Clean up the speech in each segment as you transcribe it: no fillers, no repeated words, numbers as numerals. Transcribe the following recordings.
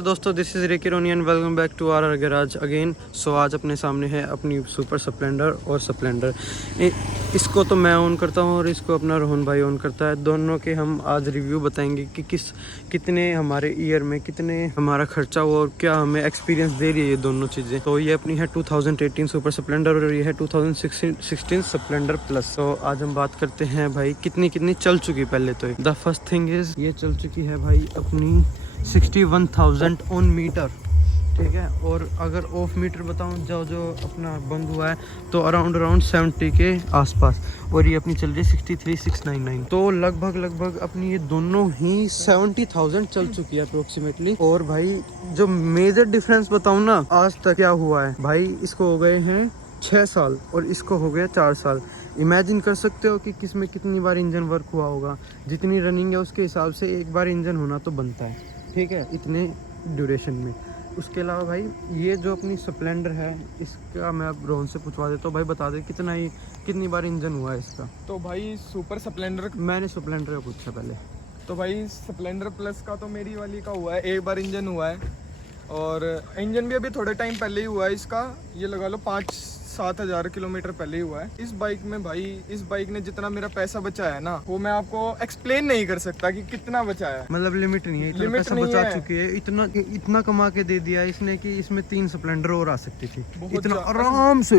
दोस्तों this is Ricky Roni and welcome back to our garage again. So आज अपने सामने है अपनी सुपर स्प्लेंडर और स्प्लेंडर। इसको तो मैं ऑन करता हूँ और इसको अपना रोहन भाई ऑन करता है। दोनों के हम आज रिव्यू बताएंगे कि कितने हमारे ईयर में कितने हमारा खर्चा हुआ और क्या हमें एक्सपीरियंस दे रही है ये दोनों चीज़ें। तो ये अपनी है 2018 सुपर स्प्लेंडर और ये है 2016 स्प्लेंडर प्लस। तो आज हम बात करते हैं भाई कितनी चल चुकी। पहले तो द फर्स्ट थिंग इज़ ये चल चुकी है भाई अपनी 61,000 ऑन मीटर, ठीक है। और अगर ऑफ मीटर बताऊं जो अपना बंद हुआ है तो अराउंड 70 के आसपास। और ये अपनी चल रही है 63,699। तो लगभग अपनी ये दोनों ही 70,000 चल चुकी है अप्रोक्सीमेटली। और भाई जो मेजर डिफरेंस बताऊं ना आज तक क्या हुआ है भाई, इसको हो गए हैं 6 साल और इसको हो गया 4 साल। इमेजिन कर सकते हो कि किसमें कितनी बार इंजन वर्क हुआ होगा। जितनी रनिंग है उसके हिसाब से एक बार इंजन होना तो बनता है, ठीक है, इतने ड्यूरेशन में। उसके अलावा भाई ये जो अपनी स्प्लेंडर है इसका मैं अब रोहन से पूछवा देता हूँ। भाई बता दे कितनी बार इंजन हुआ है इसका। तो भाई सुपर स्प्लेंडर मैंने स्प्लेंडर का पूछा पहले। तो भाई स्प्लेंडर प्लस का तो मेरी वाली का हुआ है, एक बार इंजन हुआ है। और इंजन भी अभी थोड़े टाइम पहले ही हुआ है इसका, ये लगा लो 5-7 हज़ार किलोमीटर पहले ही हुआ है। इस बाइक में भाई इस बाइक ने जितना मेरा पैसा बचाया है ना वो मैं आपको एक्सप्लेन नहीं कर सकता कि कितना बचाया है। मतलब लिमिट नहीं है, इतना लिमिट पैसा नहीं बचा है। चुकी है, इतना कमा के दे दिया इसने कि इसमें 3 स्प्लेंडर और आ सकती थी। बहुत इतना ज्यादा, आराम से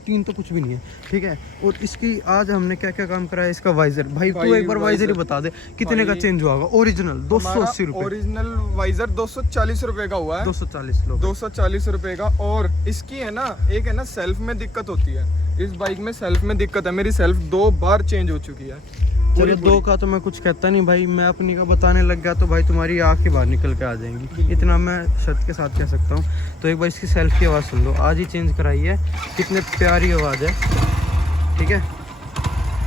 3 तो कुछ भी नहीं है, ठीक है। और इसकी आज हमने क्या क्या काम कराया। इसका वाइजर भाई तू एक बार वाइजर ही बता दे कितने का चेंज हुआ होगा। ओरिजिनल 280 रुपए, ओरिजिनल वाइजर 240 रुपए का हुआ है। 240 रुपए का। और इसकी है ना एक है ना सेल्फ में दिक्कत होती है। इस बाइक में सेल्फ में दिक्कत है, मेरी सेल्फ 2 बार चेंज हो चुकी है। चलो 2 का तो मैं कुछ कहता नहीं भाई, मैं अपनी का बताने लग गया तो भाई तुम्हारी आँख के बाहर निकल के आ जाएंगी, इतना मैं शर्त के साथ कह सकता हूँ। तो एक बार इसकी सेल्फ की आवाज़ सुन लो, आज ही चेंज कराई है, कितने प्यारी आवाज़ है, ठीक है।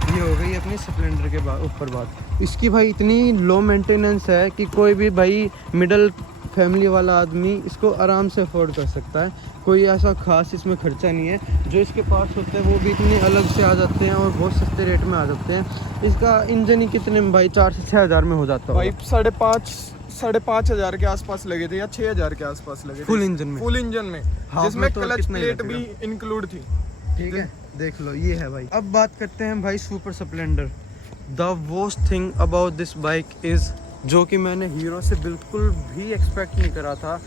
ये हो गई अपनी स्प्लेंडर के ऊपर बात। इसकी भाई इतनी लो मेंटेनेंस है कि कोई भी भाई मिडिल फैमिली वाला आदमी इसको आराम से अफोर्ड कर सकता है। कोई ऐसा खास इसमें खर्चा नहीं है। जो इसके पार्ट्स होते हैं वो भी इतने अलग से आ जाते हैं और बहुत सस्ते रेट में आ जाते हैं। इसका इंजन ही कितने में भाई 4 से 6 हज़ार में हो जाता है भाई। 5,500 हज़ार के आसपास लगे थे या 6,000 के आसपास लगे थे फुल इंजन में, जिसमें क्लच प्लेट भी इंक्लूड थी, ठीक है। देख लो ये है भाई। अब बात करते हैं भाई super Splendor. The worst thing about this bike is, जो कि मैंने हीरो से बिल्कुल भी एक्सपेक्ट नहीं करा था,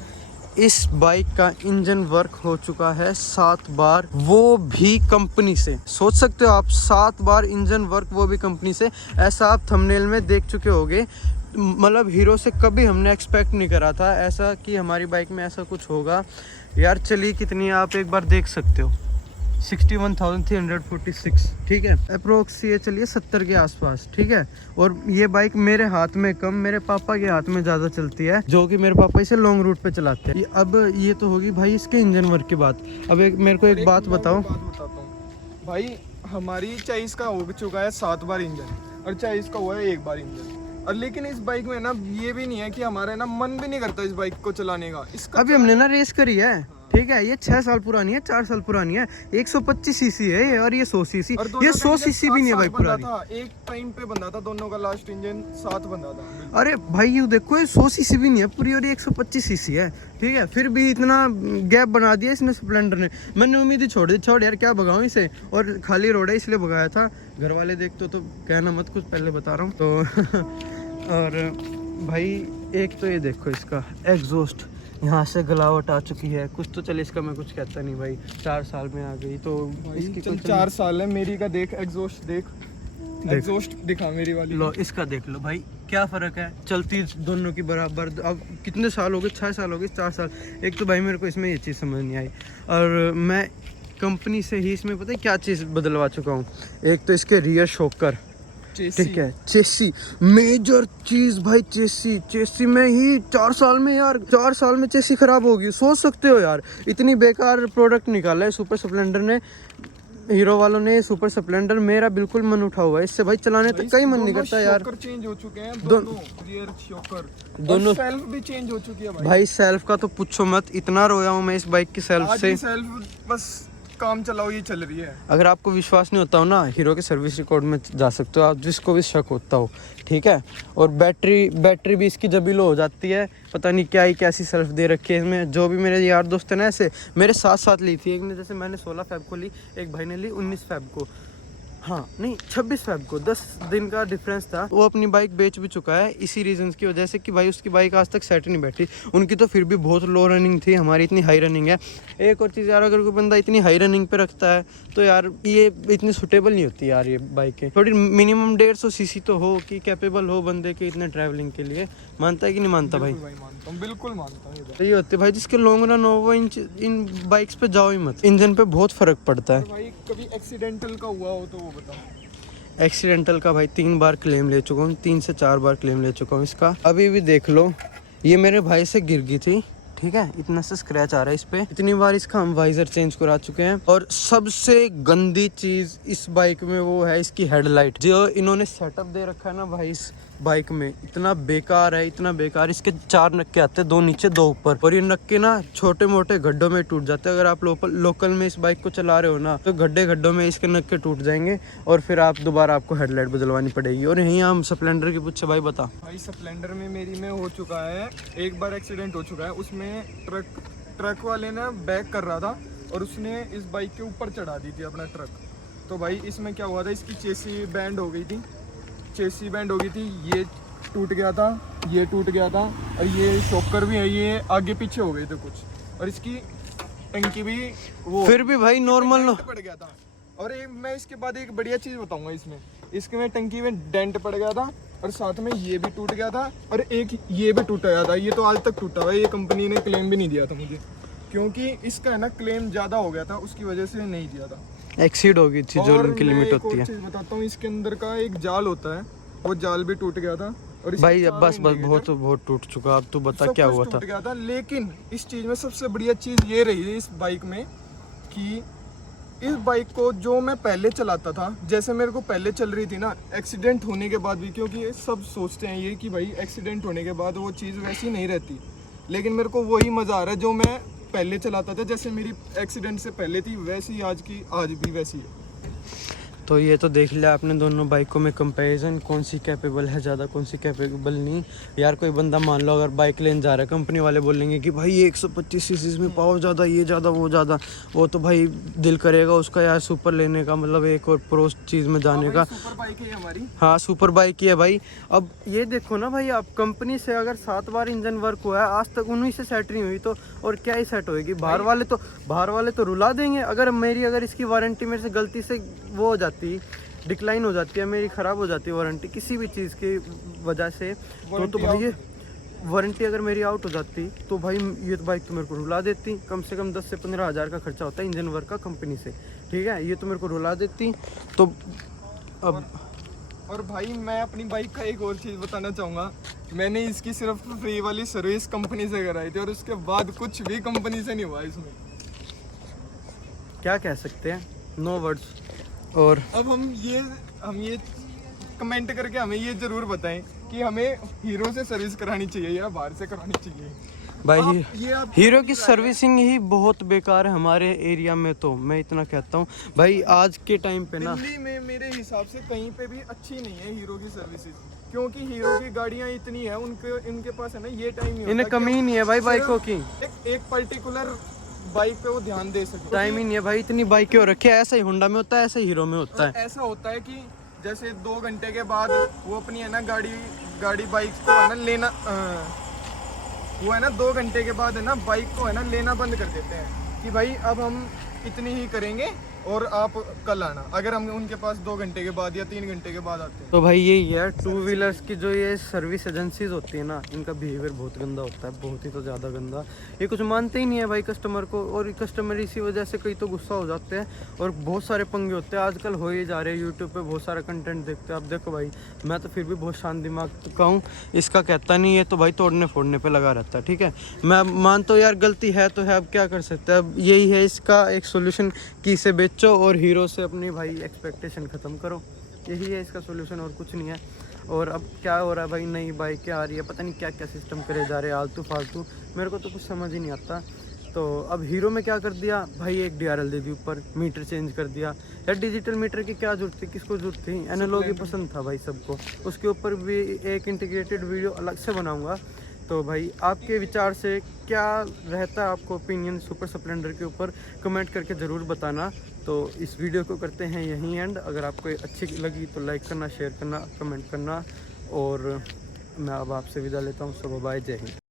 इस बाइक का इंजन वर्क हो चुका है 7 बार, वो भी कंपनी से। सोच सकते हो आप, 7 बार इंजन वर्क वो भी कंपनी से। ऐसा आप थंबनेल में देख चुके होंगे। मतलब हीरो से कभी हमने एक्सपेक्ट नहीं करा था ऐसा कि हमारी बाइक में ऐसा कुछ होगा। यार चलिए कितनी आप एक बार देख सकते हो, 61,346, ठीक है। अप्रोक्स ये चलिए 70 के आसपास, ठीक है। और ये बाइक मेरे हाथ में कम, मेरे पापा के हाथ में ज़्यादा चलती है, जो कि मेरे पापा इसे लॉन्ग रूट पे चलाते हैं। अब ये तो होगी भाई इसके इंजन वर्क की बात। अब मेरे को एक बात बताओ भाई। हमारी 24 का हो चुका है 7 बार इंजन और 24 का हुआ है 1 बार इंजन। और लेकिन इस बाइक में ना ये भी नहीं है कि हमारे ना मन भी नहीं करता इस बाइक को चलाने का। इसका अभी हमने ना रेस करी है, ठीक है। ये 6 साल पुरानी है, 4 साल पुरानी है। 125 सीसी है ये और ये 100 सीसी। ये 100 सीसी भी नहीं है भाई पुरानी। एक टाइम पे बंदा था, दोनों का लास्ट इंजन 7 बंदा था। अरे भाई ये देखो, ये 100 सीसी भी नहीं है पूरी और ये 125 सीसी है, ठीक है। फिर भी इतना गैप बना दिया इसने स्प्लेंडर ने। मैंने उम्मीद ही छोड़ यार क्या भगाऊं इसे, और खाली रोड है इसलिए भगाया था। घर वाले देखते तो कहना मत कुछ, पहले बता रहा हूँ तो और भाई एक तो ये देखो इसका एग्जॉस्ट, यहाँ से गलावट आ चुकी है कुछ। तो चले इसका मैं कुछ कहता नहीं भाई, 4 साल में आ गई तो इसकी चल 4 साल है। मेरी का देख एग्जॉस्ट, देख एग्जॉस्ट दिखा मेरी वाली। लो इसका देख लो भाई क्या फ़र्क है, चलती दोनों की बराबर। अब कितने साल हो गए, 6 साल हो गए, 4 साल। एक तो भाई मेरे को इसमें ये चीज़ समझ नहीं आई। और मैं कंपनी से ही इसमें पता है क्या चीज़ बदलवा चुका हूँ। एक तो इसके रियर शॉकर, ठीक है। चेसी मेजर चीज भाई, चेसी में ही 4 साल में, यार 4 साल में चेसी खराब होगी। सोच सकते हो यार, इतनी बेकार प्रोडक्ट निकाला है सुपर स्प्लेंडर ने, हीरो वालों ने। सुपर स्प्लेंडर मेरा बिल्कुल मन उठा हुआ है इससे भाई, चलाने तक का ही मन नहीं करता यार। शॉकर चेंज हो चुके हैं दोनों, रियर शॉकर दोनों, सेल्फ भी चेंज हो चुकी है भाई सेल्फ का तो पूछो मत, इतना रोया हूँ मैं इस बाइक की सेल्फ से। सेल्फ बस काम चलाओ ये चल रही है। अगर आपको विश्वास नहीं होता हो ना, हीरो के सर्विस रिकॉर्ड में जा सकते हो आप, जिसको भी शक होता हो, ठीक है। और बैटरी भी इसकी जब भी लो हो जाती है, पता नहीं क्या ही कैसी सेल्फ दे रखी है इसमें। जो भी मेरे यार दोस्त है ना, ऐसे मेरे साथ साथ ली थी, एक ने जैसे मैंने 16 फेब को ली, एक भाई ने ली 19 फेब को, हाँ नहीं 26 फेब को, 10 दिन का डिफरेंस था। वो अपनी बाइक बेच भी चुका है इसी रीजंस की वजह से कि भाई उसकी बाइक आज तक सेट नहीं बैठी। उनकी तो फिर भी बहुत लो रनिंग थी, हमारी इतनी हाई रनिंग है। एक और चीज़ यार, अगर कोई बंदा इतनी हाई रनिंग पे रखता है तो यार ये इतनी सुटेबल नहीं होती यार ये बाइकें। थोड़ी मिनिमम 150 सीसी तो हो कि कैपेबल हो बंदे के इतने ट्रैवलिंग के लिए। मानता है कि नहीं मानता भाई? मानता हूँ, बिल्कुल मानता हूँ। तो ये होते भाई जिसके लॉन्ग रन हो वो इन बाइक्स पे जाओ ही मत, इंजन पे बहुत फर्क पड़ता है। भाई कभी एक्सीडेंटल का हुआ हो तो वो बताओ। एक्सीडेंटल का भाई 3 बार क्लेम ले चुका हूँ, 3 से 4 बार क्लेम ले चुका हूँ इसका। अभी भी देख लो, ये मेरे भाई से गिर गई थी, ठीक है, इतना से स्क्रैच आ रहा है इस पे। इतनी बार इसका हम वाइजर चेंज करा चुके हैं। और सबसे गंदी चीज इस बाइक में वो है इसकी हेडलाइट। जो इन्होंने सेटअप दे रखा है ना भाई इस बाइक में, इतना बेकार है, इतना बेकार। इसके 4 नक्के आते हैं, 2 नीचे 2 ऊपर, और ये नक्के ना छोटे मोटे गड्ढों में टूट जाते हैं। अगर आप लोकल में इस बाइक को चला रहे हो ना, तो गड्ढों में इसके नक्के टूट जाएंगे और फिर आप दोबारा आपको हेडलाइट बदलवानी पड़ेगी। और यहीं हम स्प्लेंडर की पूछे भाई बता। भाई स्प्लेंडर में मेरी में हो चुका है, एक बार एक्सीडेंट हो चुका है। उसमें ट्रक वाले ने बैक कर रहा था और उसने इस बाइक के ऊपर चढ़ा दी थी अपना ट्रक। तो भाई इसमें क्या हुआ था, इसकी चेसी बैंड हो गई थी, ये टूट गया था, ये टूट गया था, और ये शॉकर भी है, ये आगे पीछे हो गए थे कुछ, और इसकी टंकी भी वो फिर भी भाई नॉर्मल पड़ गया था। और मैं इसके बाद एक बढ़िया चीज़ बताऊंगा, इसके में टंकी में डेंट पड़ गया था, और साथ में ये भी टूट गया था, और एक ये भी टूट गया था। ये तो आज तक टूटा हुआ है, ये कंपनी ने क्लेम भी नहीं दिया था मुझे, क्योंकि इसका है ना क्लेम ज़्यादा हो गया था, उसकी वजह से नहीं दिया था, एक्सीड होगी थी जो उनकी लिमिट होती है। चीज़ बताता हूँ, इसके अंदर का एक जाल होता है, वो जाल भी टूट गया था। और भाई अब बस बहुत टूट चुका। अब तू बता क्या हुआ था? टूट गया था। लेकिन इस चीज़ में सबसे बढ़िया चीज़ ये रही है इस बाइक में कि इस बाइक को जो मैं पहले चलाता था, जैसे मेरे को पहले चल रही थी ना, एक्सीडेंट होने के बाद भी, क्योंकि ये सब सोचते हैं ये कि भाई एक्सीडेंट होने के बाद वो चीज़ वैसी नहीं रहती, लेकिन मेरे को वही मज़ा आ रहा है जो मैं पहले चलाता था। जैसे मेरी एक्सीडेंट से पहले थी वैसी आज भी वैसी है। तो ये तो देख लिया आपने दोनों बाइकों में कंपैरिजन, कौन सी कैपेबल है ज़्यादा, कौन सी कैपेबल नहीं। यार कोई बंदा मान लो अगर बाइक लेने जा रहा है, कंपनी वाले बोलेंगे कि भाई ये 125 सीसी में पावर ज़्यादा, ये ज़्यादा, वो ज़्यादा, वो तो भाई दिल करेगा उसका यार सुपर लेने का, मतलब एक और प्रो चीज़ में जाने का। सुपर बाइक है हमारी। हाँ सुपर बाइक ही है भाई। अब ये देखो ना भाई, आप कंपनी से अगर 7 बार इंजन वर्क हुआ है आज तक, उन्हीं से सेट नहीं हुई, तो और क्या ही सेट होएगी? बाहर वाले तो रुला देंगे। अगर इसकी वारंटी मेरे से गलती से वो हो जाती, डिक्लाइन हो जाती है, मेरी ख़राब हो जाती है वारंटी किसी भी चीज़ की वजह से, तो भाई ये वारंटी अगर मेरी आउट हो जाती तो भाई ये तो बाइक तो मेरे को रुला देती। कम से कम 10 से 15 हज़ार का खर्चा होता है इंजन वर्क का कंपनी से, ठीक है, ये तो मेरे को रुला देती। तो अब और भाई मैं अपनी बाइक का एक और चीज़ बताना चाहूँगा, मैंने इसकी सिर्फ फ्री वाली सर्विस कंपनी से कराई थी, और उसके बाद कुछ भी कंपनी से नहीं हुआ इसमें। क्या कह सकते हैं, नो वर्ड्स। और अब हम ये कमेंट करके हमें ये ज़रूर बताएं कि हमें हीरो से सर्विस करानी चाहिए या बाहर से करानी चाहिए। भाई हीरो की सर्विसिंग ही बहुत बेकार है हमारे एरिया में, तो मैं इतना कहता हूँ भाई आज के टाइम पे ना, दिल्ली में मेरे हिसाब से कहीं पे भी अच्छी नहीं है हीरो की सर्विसेज, क्योंकि हीरो की गाड़ियाँ इतनी है, इनके पास है ना ये टाइम नहीं होता, इन्हें कमी ही नहीं है भाई बाइकों की, एक पर्टिकुलर बाइक पे वो ध्यान दे सकते, टाइम ही नहीं है भाई। इतनी बाइकें हो रखी है, ऐसा ही होंडा में होता है, ऐसा ही हीरो में होता है। ऐसा होता है कि जैसे 2 घंटे के बाद वो अपनी है ना गाड़ी बाइक को है ना लेना, वो है ना 2 घंटे के बाद है ना बाइक को है ना लेना बंद कर देते हैं कि भाई अब हम इतनी ही करेंगे और आप कल आना, अगर हम उनके पास 2 घंटे के बाद या 3 घंटे के बाद आते हैं। तो भाई यही है, 2 व्हीलर्स की जो ये सर्विस एजेंसीज होती है ना, इनका बिहेवियर बहुत गंदा होता है, बहुत ही तो ज़्यादा गंदा। ये कुछ मानते ही नहीं है भाई कस्टमर को, और कस्टमर इसी वजह से कई तो गुस्सा हो जाते हैं, और बहुत सारे पंगे होते हैं आजकल हो ही जा रहे हैं। यूट्यूब पे बहुत सारा कंटेंट देखते हैं। अब देखो भाई, मैं तो फिर भी बहुत शांत दिमाग का हूँ, इसका कहता नहीं है तो भाई तोड़ने फोड़ने पे लगा रहता है, ठीक है। मैं मानता हूँ यार गलती है तो है, अब क्या कर सकते हैं। अब यही है इसका एक सोल्यूशन कि इसे बेचो और हीरो से अपनी भाई एक्सपेक्टेशन ख़त्म करो, यही है इसका सोल्यूशन, और कुछ नहीं है। और अब क्या हो रहा है भाई, नई बाइकें आ रही है, पता नहीं क्या क्या सिस्टम करे जा रहे हैं आलतू फालतू, मेरे को तो कुछ समझ ही नहीं आता। तो अब हीरो में क्या कर दिया भाई, एक DRL दे दी ऊपर, मीटर चेंज कर दिया। यार डिजिटल मीटर की क्या जरूरत थी, किसको जरूरत थी, एनालॉग ही पसंद था भाई सबको। उसके ऊपर भी एक इंटीग्रेटेड वीडियो अलग से बनाऊंगा। तो भाई आपके विचार से क्या रहता है, आपको ओपिनियन सुपर स्प्लेंडर के ऊपर कमेंट करके ज़रूर बताना। तो इस वीडियो को करते हैं यहीं एंड। अगर आपको अच्छी लगी तो लाइक करना, शेयर करना, कमेंट करना, और मैं अब आपसे विदा लेता हूँ। सब बाय, जय हिंद।